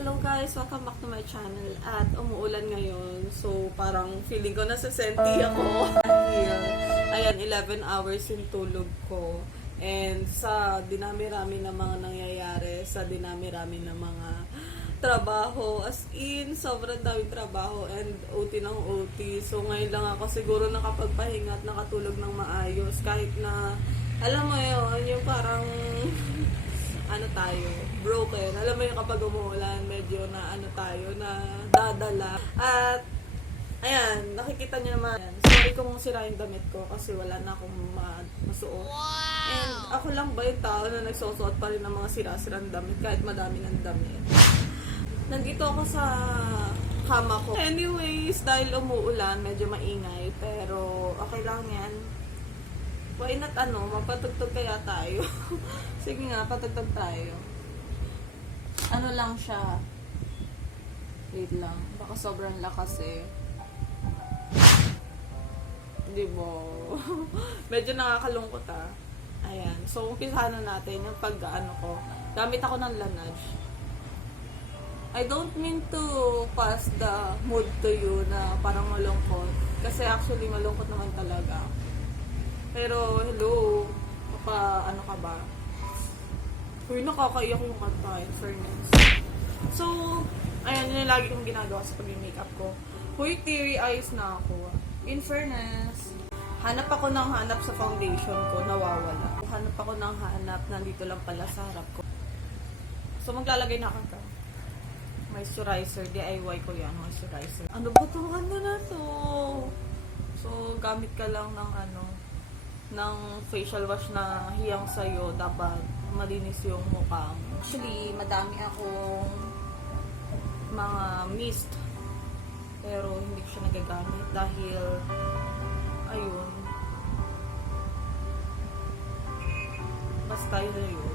Hello guys! Welcome back to my channel. At umuulan ngayon. So parang feeling ko nasa senti ako. Ayan, 11 hours yung tulog ko. And sa dinami-rami ng mga nangyayari, sa dinami-rami ng mga trabaho, as in, sobrang daming trabaho and OT ng OT. So ngayon lang ako siguro nakapagpahinga at nakatulog ng maayos. Kahit na, alam mo yun, yung parang ano tayo, broken. Alam mo yung kapag umuulan, medyo na ano tayo, na dadala. At, ayan, nakikita niyo naman. Sorry kung sira yung damit ko kasi wala na akong masuot. Wow! And ako lang ba yung tao na nagsusuot pa rin ng mga sira-sirang damit kahit madami ng damit. Nandito ako sa kama ko. Anyways, dahil umuulan, medyo maingay, pero okay lang yan. Why not mapatugtog kaya tayo? Sige nga, patugtog tayo. Ano lang siya. Wait lang. Baka sobrang lakas eh. Diba? Medyo nakakalungkot ah. Ayan. So, umpisahan na natin yung pag-ano ko. Gamit ako ng Laneige. I don't mean to pass the mood to you na parang malungkot. Kasi actually malungkot naman talaga. Pero, hello, ano ka ba? Uy, nakakaiyak yung kanta, in fairness. So, ayan, yun yung lagi kong ginagawa sa pag-makeup ko. Uy, teary eyes na ako. In fairness, hanap ako ng hanap sa foundation ko, nawawala. Hanap ako ng hanap, nandito lang pala sa harap ko. So, maglalagay na ako ka. Moisturizer, DIY ko yan, moisturizer. Ano ba itong ano na to? So, gamit ka lang ng facial wash na hiyang sa'yo, dapat malinis yung mukha mo. Actually, madami akong mga mist, pero hindi ko siya nagagamit dahil, ayun, basta yun.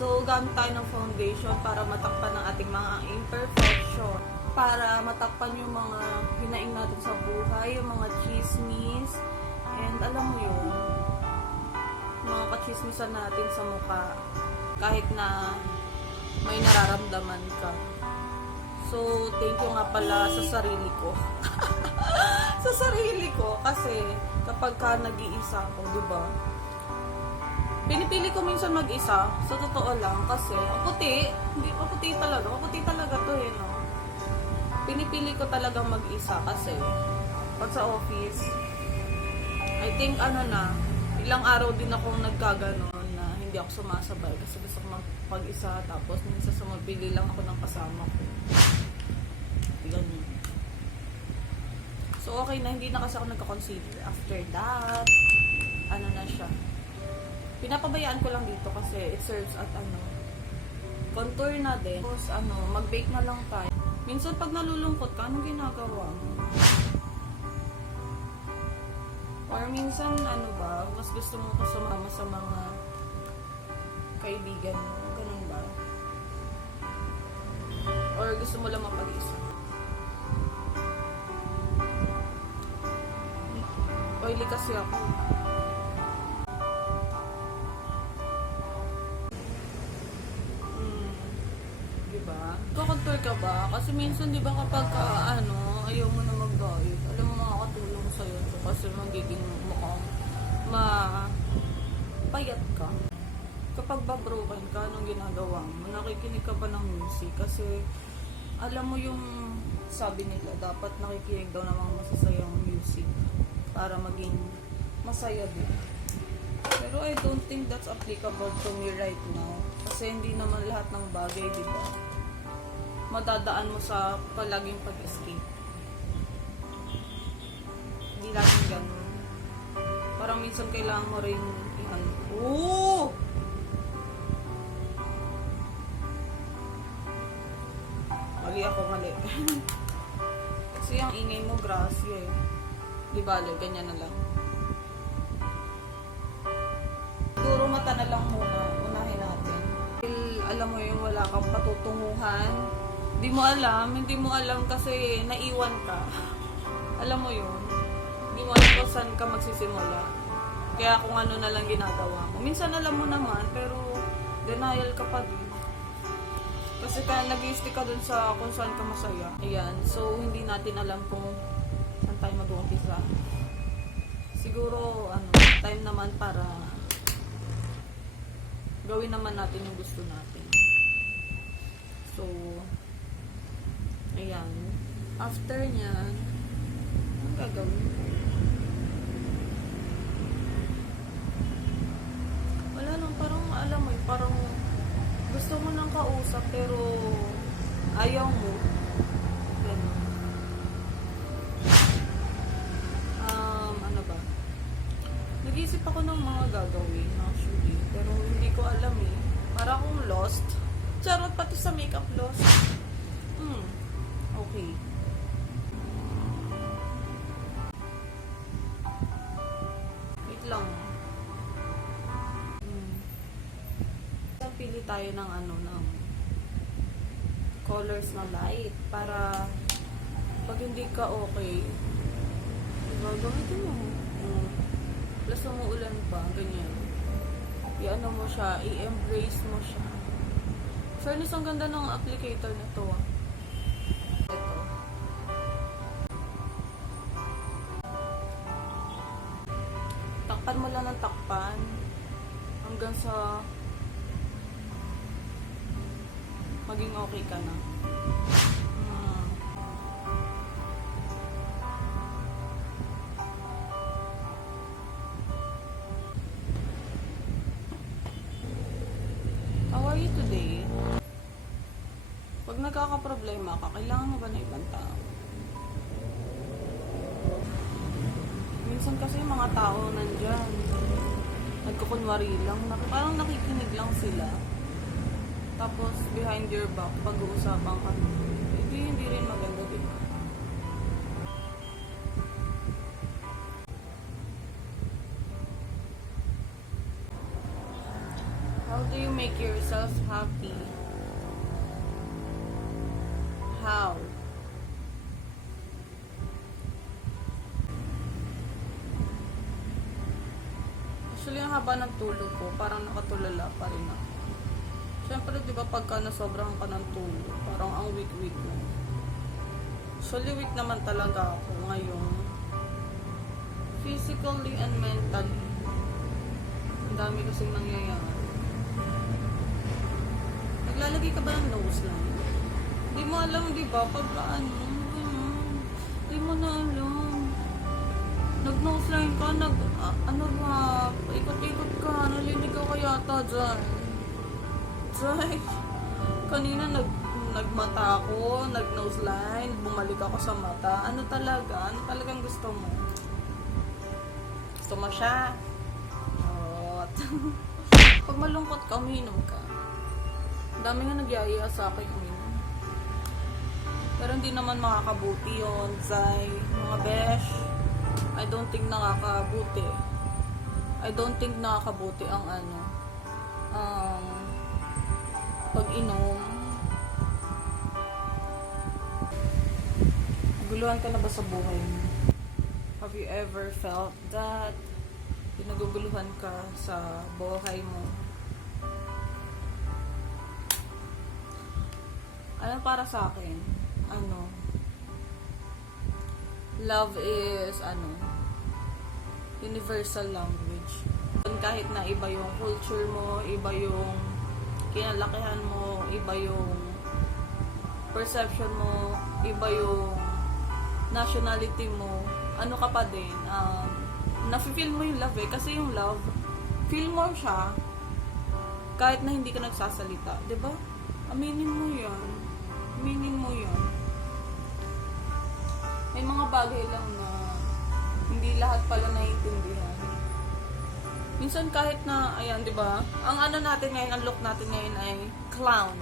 So, gamit tayo ng foundation para matakpan ang ating mga imperfection, para matakpan yung mga hinaing natin sa buhay, yung mga chismis, and alam mo yun, mga kachismisan natin sa mukha, kahit na may nararamdaman ka. So, thank you nga pala sa sarili ko. Sa sarili ko, kasi kapag ka nag-iisa ako, diba? Pinipili ko minsan mag-isa, sa totoo lang, kasi puti, hindi maputi talaga, maputi talaga to eh, no? Pinipili ko talagang mag-isa kasi pag sa office, I think ilang araw din akong nagkaganon na hindi ako sumasabay kasi gusto ko magpag-isa, tapos minsan sumabili lang ako ng kasama ko. Ganun. So okay na, hindi na kasi ako nagka-consider. After that, na siya. Pinapabayaan ko lang dito kasi it serves at contour na din. Tapos mag-bake na lang tayo. Minsan pag nalulungkot ka, anong ginagawa mo? Or minsan, mas gusto mo kasama sa mga kaibigan mo. Ganun ba? Or gusto mo lang mapag-isa? Oily kasi ako. Diba? Kukontour ka ba? Kasi minsan, diba kapag ayaw mo na mag-diet, alam mo makakatulong sa'yo ito kasi magiging mukhang mapayat ka. Kapag ba-broken ka, anong ginagawa mo? Nakikinig ka pa ng music kasi alam mo yung sabi nila, dapat nakikinig daw ng mga masasayang music para maging masaya din. Pero I don't think that's applicable to me right now. Kasi hindi naman lahat ng bagay, diba? Madadaan mo sa palaging pag-escape. Hindi laging ganun. Parang minsan kailangan mo rin Oo! Mali ako, mali. Kasi ang ingay mo, grasya eh. Di bale, ganyan na lang. Siguro mata na lang muna. Unahin natin. Alam mo yung wala kang patutunguhan. Hindi mo alam kasi naiwan ka. Alam mo yun. Hindi mo alam kung saan ka magsisimula. Kaya kung ano na lang ginagawa mo. Minsan alam mo naman, pero denial ka pa din. Kasi kaya nag-i-stick ka dun sa kung saan ka masaya. Ayan. So, hindi natin alam kung saan tayo mag-uumpisa. Siguro, time naman para gawin naman natin yung gusto natin. So, ayan. After nyan, ang gagawin ko? Wala lang, parang alam mo, parang gusto mo nang kausap pero ayaw mo. Ganun. Ano ba? Nag-iisip ako ng mga gagawin actually, pero hindi ko alam eh. Para akong lost. Charot, pati sa makeup lost. Okay. Wait lang. Pili tayo ng ng colors na light para pag hindi ka okay, diba, gamitin mo. Plus umuulan pa, ganyan. I-ano mo siya, i-embrace mo siya. Fairness, ang ganda ng applicator na to. Ito. Takpan mo lang ng takpan hanggang sa maging okay ka na. How are you today? Pag nagkakaproblema ka, kailangan mo ba ng ibang tao? Minsan kasi mga tao nandyan, nagkukunwari lang, parang nakikinig lang sila. Tapos, behind your back, pag-uusapan ka, hindi rin maganda, diba? How do you make yourself happy? How? Actually, ang haba ng tulog ko, parang nakatulala pa rin ako. Siyempre, di ba, pagka nasobrahan ka ng tulog, parang ang weak-weak mo. Actually, weak naman talaga ako ngayon. Physically and mentally. Ang dami kasing nangyayari. Naglalagay ka ba ng nose line? Di mo alam, di ba, pagka di mo na alam. Nag-nose line ka, ikot-ikot ka, nalinig ka yata dyan. Kanina nagmata ako, nag-nose line, bumalik ako sa mata. Ano talagang gusto mo? Gusto mo siya? Pag malungkot ka, umiinom ka. Dami nga nagyayaya sa akin umiinom. Pero hindi naman makakabuti yun, Zay. Mga besh, I don't think nakakabuti. I don't think nakakabuti ang pag-inom. Naguluhan ka na ba sa buhay mo? Have you ever felt that pinaguguluhan ka sa buhay mo? Ano para sa akin? Love is universal language. Kahit na iba yung culture mo, iba yung kinalakihan mo, iba yung perception mo, iba yung nationality mo, ano ka pa din, nafe-feel mo yung love kasi yung love, feel mo siya kahit na hindi ka nagsasalita, diba? Aminin mo yan. May mga bagay lang na hindi lahat pala naiintindihan. Minsan kahit na, ayan, di ba? Ang natin ngayon, ang look natin ngayon ay clown.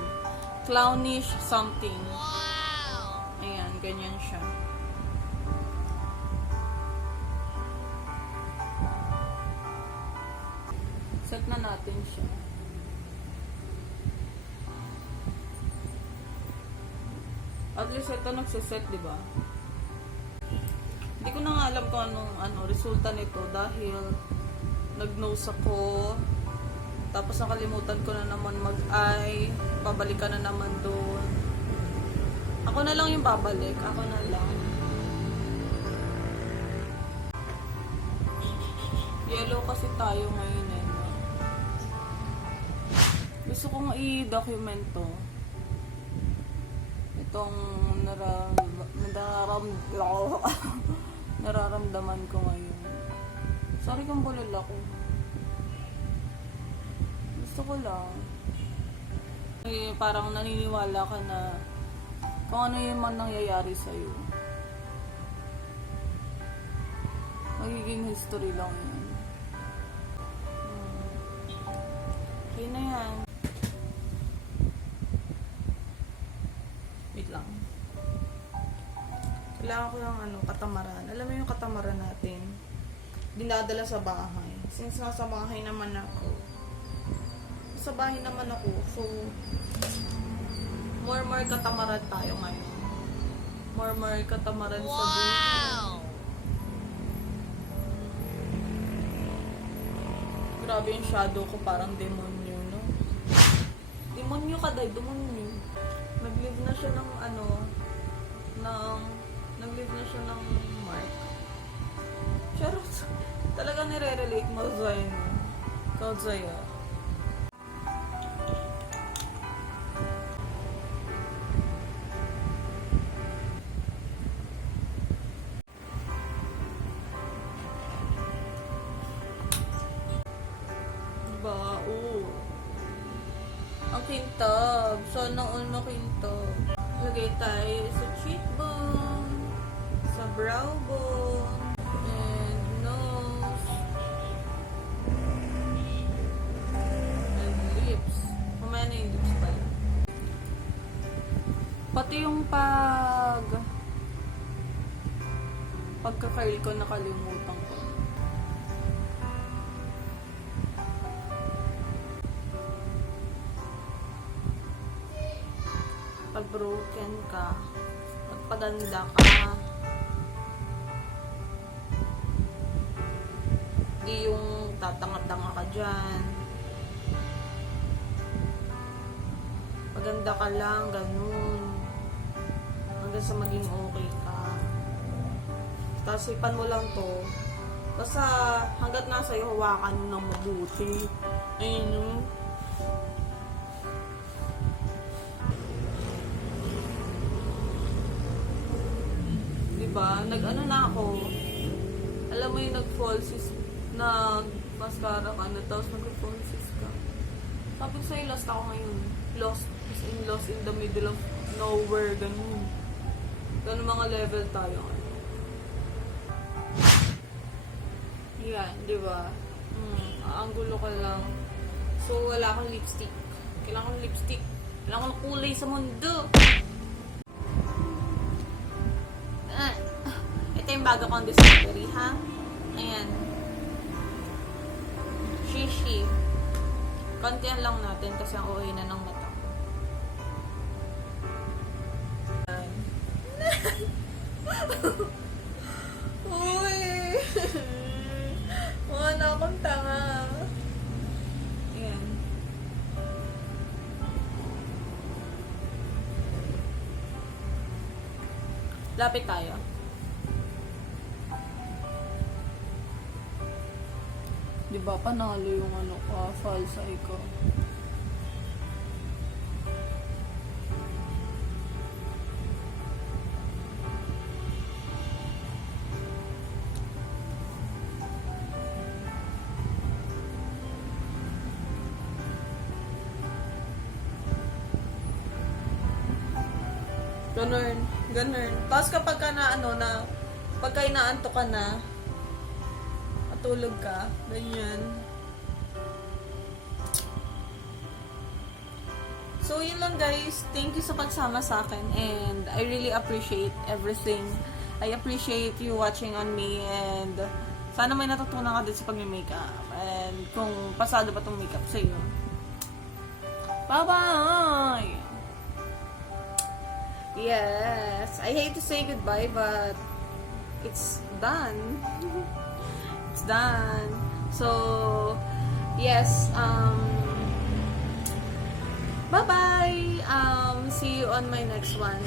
Clownish something. Wow! Ayan, ganyan siya. Set na natin siya. At least ito nagsiset, di ba? Hindi ko na nga alam kung anong resulta nito dahil nag-nose ako, Tapos nakalimutan ko na naman mag-eye. Babalik ka na naman doon. Ako na lang yung babalik. Ako na lang. Yellow kasi tayo ngayon eh. No? Gusto kong i-document to. Itong nararamdaman ko ngayon. Sorry kung bulol ako. Gusto ko lang. Eh, parang naniniwala ka na kung ano yung man nangyayari sa'yo. Magiging history lang yun. Okay na yan. Wait lang. Kailangan ko ng katamaran. Alam mo yung katamaran natin? Dinadala sa bahay. Since nasa bahay naman ako. Sa bahay naman ako. So, more katamaran tayo ngayon. More katamaran sa buhay. Grabe yung shadow ko, parang demonyo, no? Demonyo ka, day, demonyo. Nag-live na siya ng nag-live na siya ng mark. Charot. Talaga nire-relate mo, Zay, no? Ikaw, Zay, Ang kintab. Sana all makintab. Lagay tayo sa cheekbone, sa brow bone, and nose, and lips. Kumaya na yung lips pala. Pati yung pagka-curl ko, nakalimutan ko. Pag broken ka, pagpaganda ka, di yung tatanga-tanga ka dyan. Paganda ka lang, ganun. Hanggang sa maging okay ka. Tapos ipan mo lang to. Basta hanggat nasa iyo, hawakan mo ng mabuti. Ayun. Diba? Nag-ano na ako. Alam mo yung nag-falsies, nag-mascara ka na, tapos nag-falsies ka. Sabi ko sa'yo, lost ako ngayon. Lost in the middle of nowhere, ganun. Ganun mga level tayo ngayon. Yan, diba? Ang gulo ka lang. So, wala akong lipstick. Kailangan kong lipstick. Kailangan kong kulay sa mundo. Ito yung bago kong discovery, ha? Ayan. Shishi. Kontihan lang natin kasi ang uwi na ng mata ko. Uy! Mukha na akong tanga. Ayan. Lapit tayo. Diba, panalo yung false eye ko. Ganun. Tapos kapag ka pagka inaantok ka na, tulog ka, ganyan. So, yun lang guys. Thank you sa pagsama sa akin and I really appreciate everything. I appreciate you watching on me and sana may natutunan ka din sa pag-makeup and kung pasado pa tong makeup sa iyo. Bye-bye! Yes, I hate to say goodbye but it's done. It's done. So, yes, Bye-bye! See you on my next one.